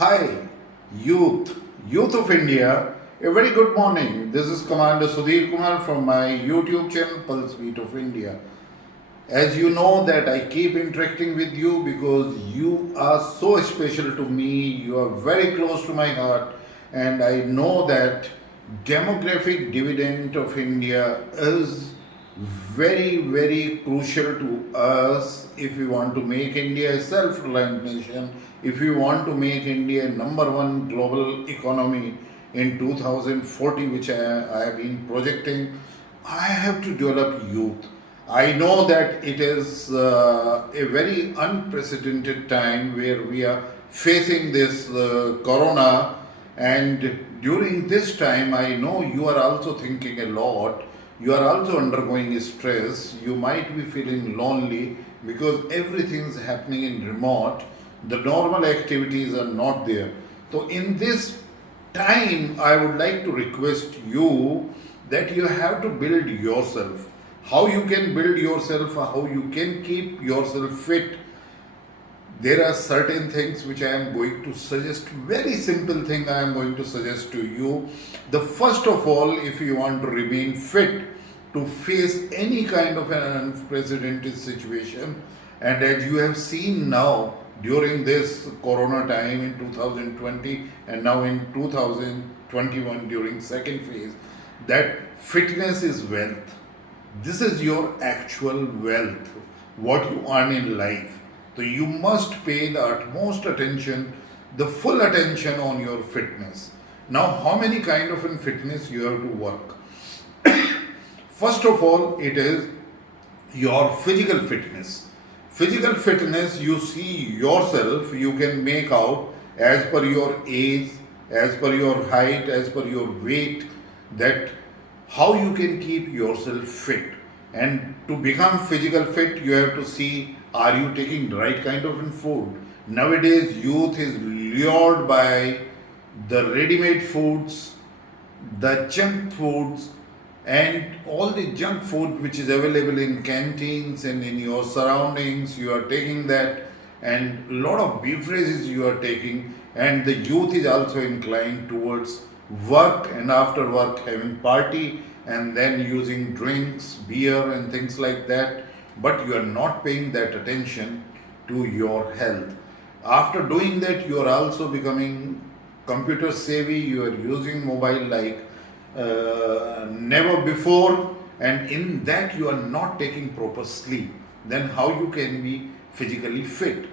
Hi, youth of India. A very good morning. This is Commander Sudhir Kumar from my YouTube channel Pulse Beat of India. As you know that I keep interacting with you because you are so special to me. You are very close to my heart, and I know that demographic dividend of India is very crucial to us if we want to make India a self-reliant nation, if we want to make India number one global economy in 2040, which I have been projecting. I have to develop youth. I know that it is a very unprecedented time where we are facing this corona, and during this time, I know you are also thinking a lot. You are also undergoing stress. You might be feeling lonely because everything is happening in remote. The normal activities are not there. So, in this time, I would like to request you that you have to build yourself. How you can build yourself, how you can keep yourself fit. There are certain things which I am going to suggest. Very simple thing I am going to suggest to you. The first of all, if you want to remain fit to face any kind of an unprecedented situation, and as you have seen now during this corona time in 2020 and now in 2021 during second phase, that fitness is wealth. This is your actual wealth, what you earn in life. So you must pay the utmost attention, the full attention on your fitness. Now, how many kind of in fitness you have to work? First of all, it is your physical fitness. Physical fitness, you see yourself, you can make out as per your age, as per your height, as per your weight, that how you can keep yourself fit. And to become physical fit, you have to see, are you taking the right kind of food. Nowadays youth is lured by the ready-made foods, the junk foods, and all the junk food which is available in canteens and in your surroundings. You are taking that, and a lot of beverages you are taking, and the youth is also inclined towards work, and after work having party, and then using drinks, beer and things like that, but you are not paying that attention to your health. After doing that, you are also becoming computer savvy. You are using mobile like never before, and in that you are not taking proper sleep. Then how you can be physically fit?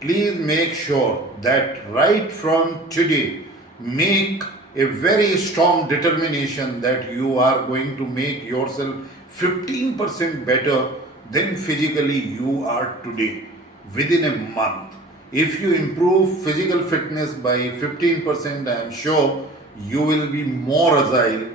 Please make sure that right from today, make a very strong determination that you are going to make yourself 15% better than physically you are today within a month. If you improve physical fitness by 15%, I am sure you will be more agile,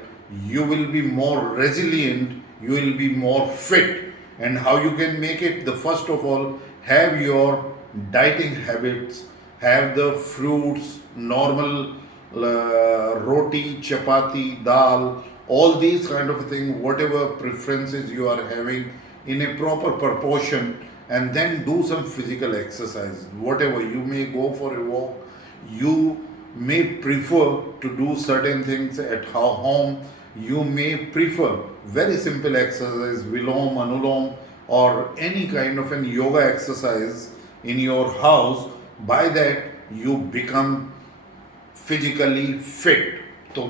you will be more resilient, you will be more fit. And how you can make it? The first of all, have your dieting habits, have the fruits, normal roti, chapati, dal, all these kind of thing, whatever preferences you are having in a proper proportion, and then do some physical exercise. Whatever you may go for a walk, you may prefer to do certain things at home. You may prefer very simple exercise, vilom, anulom, or any kind of an yoga exercise in your house. By that, you become physically fit. So,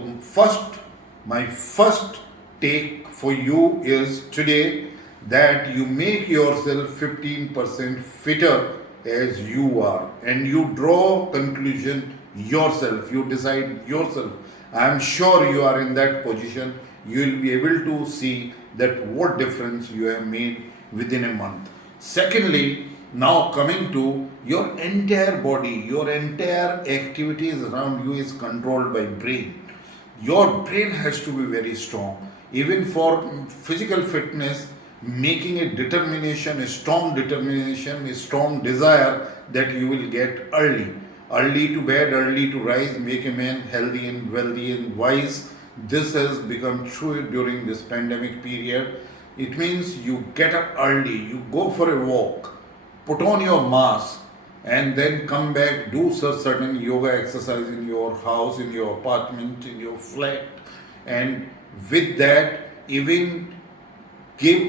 my first take for you is today that you make yourself 15% fitter as you are, and you draw conclusion yourself, you decide yourself. I am sure you are in that position. You will be able to see that what difference you have made within a month. Secondly, now coming to your entire body, your entire activities around you is controlled by brain. Your brain has to be very strong. Even for physical fitness, making a determination, a strong desire that you will get early. Early to bed, early to rise, make a man healthy and wealthy and wise. This has become true during this pandemic period. It means you get up early, you go for a walk, put on your mask, and then come back, do certain yoga exercise in your house, in your apartment, in your flat, and with that, even give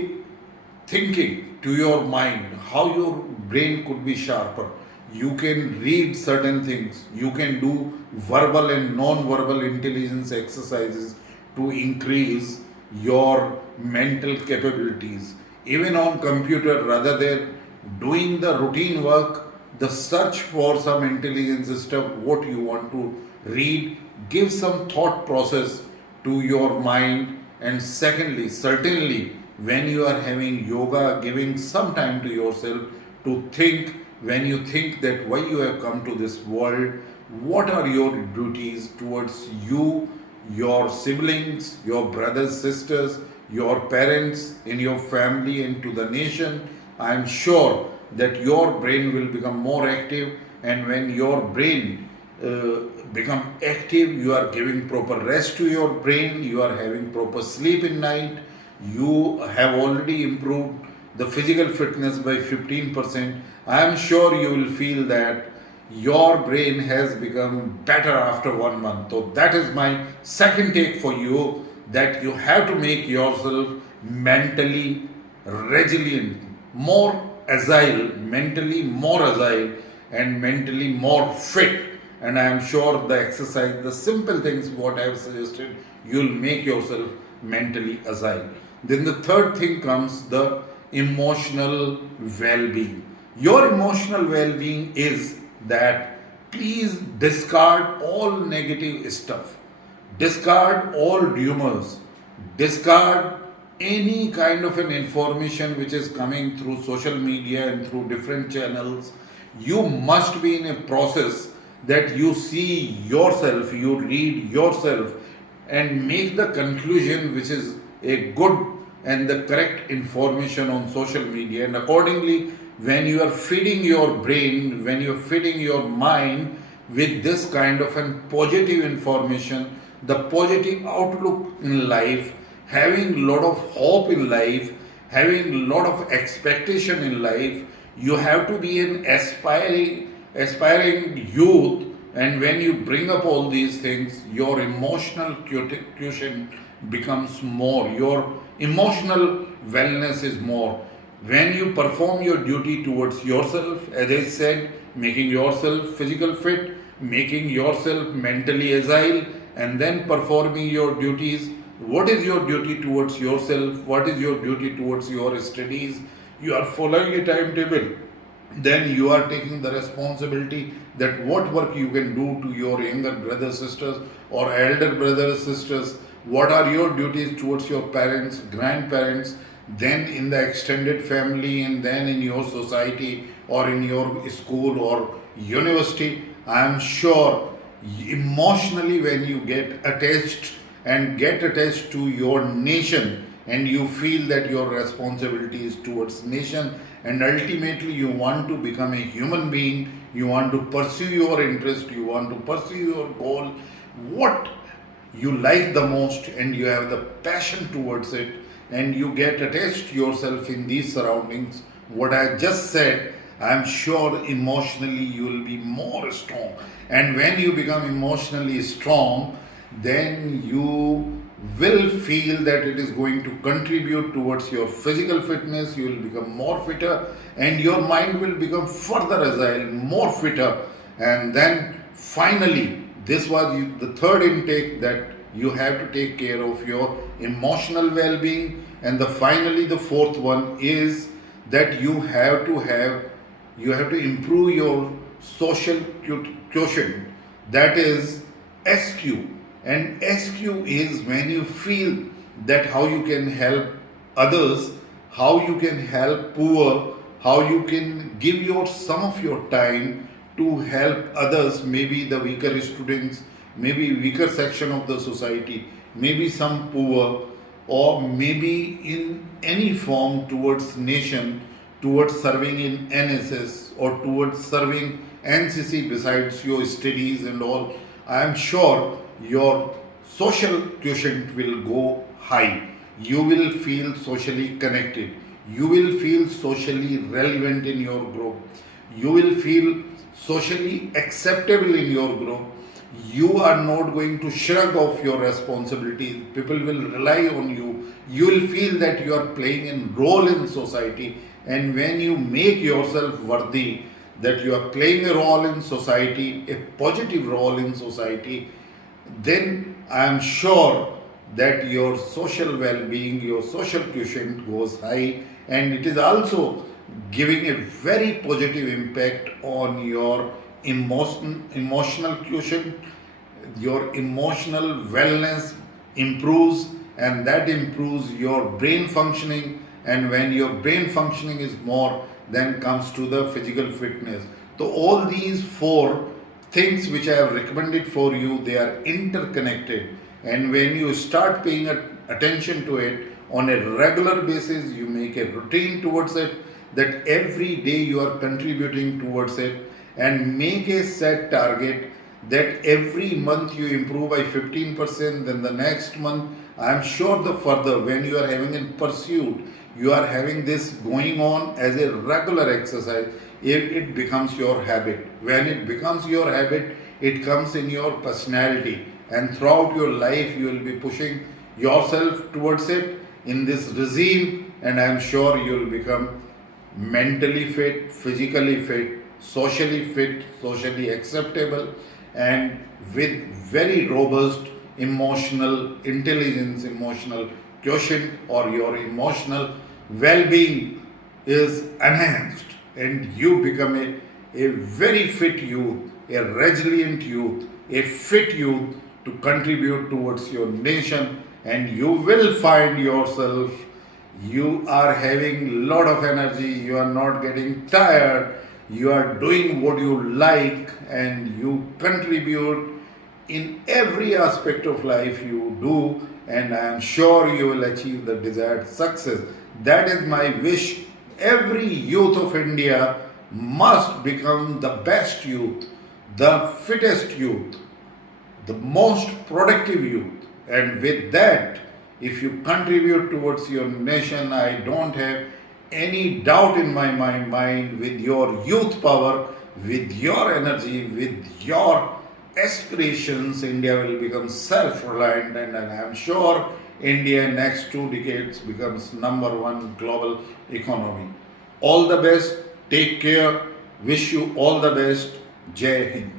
thinking to your mind how your brain could be sharper. You can read certain things, you can do verbal and non-verbal intelligence exercises to increase your mental capabilities. Even on computer, rather than doing the routine work, the search for some intelligence stuff, what you want to read, give some thought process to your mind. And secondly, certainly, when you are having yoga, giving some time to yourself to think, when you think that why you have come to this world, what are your duties towards you, your siblings, your brothers, sisters, your parents, in your family, and to the nation. I am sure that your brain will become more active, and when your brain become active, you are giving proper rest to your brain, you are having proper sleep in night, you have already improved the physical fitness by 15%. I am sure you will feel that your brain has become better after 1 month. So that is my second take for you, that you have to make yourself mentally resilient, more agile, mentally more agile, and mentally more fit. And I am sure the exercise, the simple things what I have suggested, you'll make yourself mentally agile. Then the third thing comes the emotional well-being. Your emotional well-being is that please discard all negative stuff, discard all rumors, discard any kind of an information which is coming through social media and through different channels. You must be in a process that you see yourself, you read yourself, and make the conclusion which is a good and the correct information on social media. And accordingly, when you are feeding your brain, when you are feeding your mind with this kind of an positive information, the positive outlook in life, having a lot of hope in life, having a lot of expectation in life, you have to be an aspiring youth. And when you bring up all these things, your emotional quotient becomes more, your emotional wellness is more. When you perform your duty towards yourself, as I said, making yourself physical fit, making yourself mentally agile, and then performing your duties. What is your duty towards yourself? What is your duty towards your studies? You are following a timetable. Then you are taking the responsibility that what work you can do to your younger brothers, sisters, or elder brothers, sisters. What are your duties towards your parents, grandparents, then in the extended family, and then in your society or in your school or university. I am sure emotionally, when you get attached and get attached to your nation, and you feel that your responsibility is towards nation, and ultimately you want to become a human being, you want to pursue your interest, you want to pursue your goal, what you like the most, and you have the passion towards it, and you get attached yourself in these surroundings, what I just said, I am sure emotionally you will be more strong. And when you become emotionally strong, then you will feel that it is going to contribute towards your physical fitness. You will become more fitter, and your mind will become further agile, more fitter. And then finally, this was the third intake, that you have to take care of your emotional well-being. And finally the fourth one is that you have to improve your social quotient, that is SQ. And SQ is when you feel that how you can help others, how you can help poor, how you can give some of your time to help others, maybe the weaker students, maybe weaker section of the society, maybe some poor, or maybe in any form towards nation, towards serving in NSS or towards serving NCC besides your studies and all. I am sure your social quotient will go high. You will feel socially connected. You will feel socially relevant in your group. You will feel socially acceptable in your group. You are not going to shrug off your responsibility. People will rely on you. You will feel that you are playing a role in society. And when you make yourself worthy, that you are playing a role in society, a positive role in society, then I am sure that your social well-being, your social quotient goes high, and it is also giving a very positive impact on your emotional quotient. Your emotional wellness improves, and that improves your brain functioning, and when your brain functioning is more, then comes to the physical fitness. So all these four things which I have recommended for you, they are interconnected, and when you start paying attention to it on a regular basis, you make a routine towards it, that every day you are contributing towards it, and make a set target that every month you improve by 15%, then the next month, I am sure the further, when you are having a pursuit, you are having this going on as a regular exercise, it becomes your habit. When it becomes your habit, it comes in your personality, and throughout your life you will be pushing yourself towards it in this regime, and I am sure you will become mentally fit, physically fit, socially acceptable, and with very robust emotional intelligence, emotional quotient, or your emotional well-being is enhanced, and you become a very fit youth, a resilient youth, a fit youth to contribute towards your nation, and you will find yourself, you are having lot of energy, you are not getting tired, you are doing what you like, and you contribute in every aspect of life you do, and I am sure you will achieve the desired success. That is my wish. Every youth of India must become the best youth, the fittest youth, the most productive youth. And with that, if you contribute towards your nation, I don't have any doubt in my mind, with your youth power, with your energy, with your aspirations, India will become self-reliant, and I am sure India in next 2 decades becomes number one global economy. All the best. Take care. Wish you all the best. Jai Hind.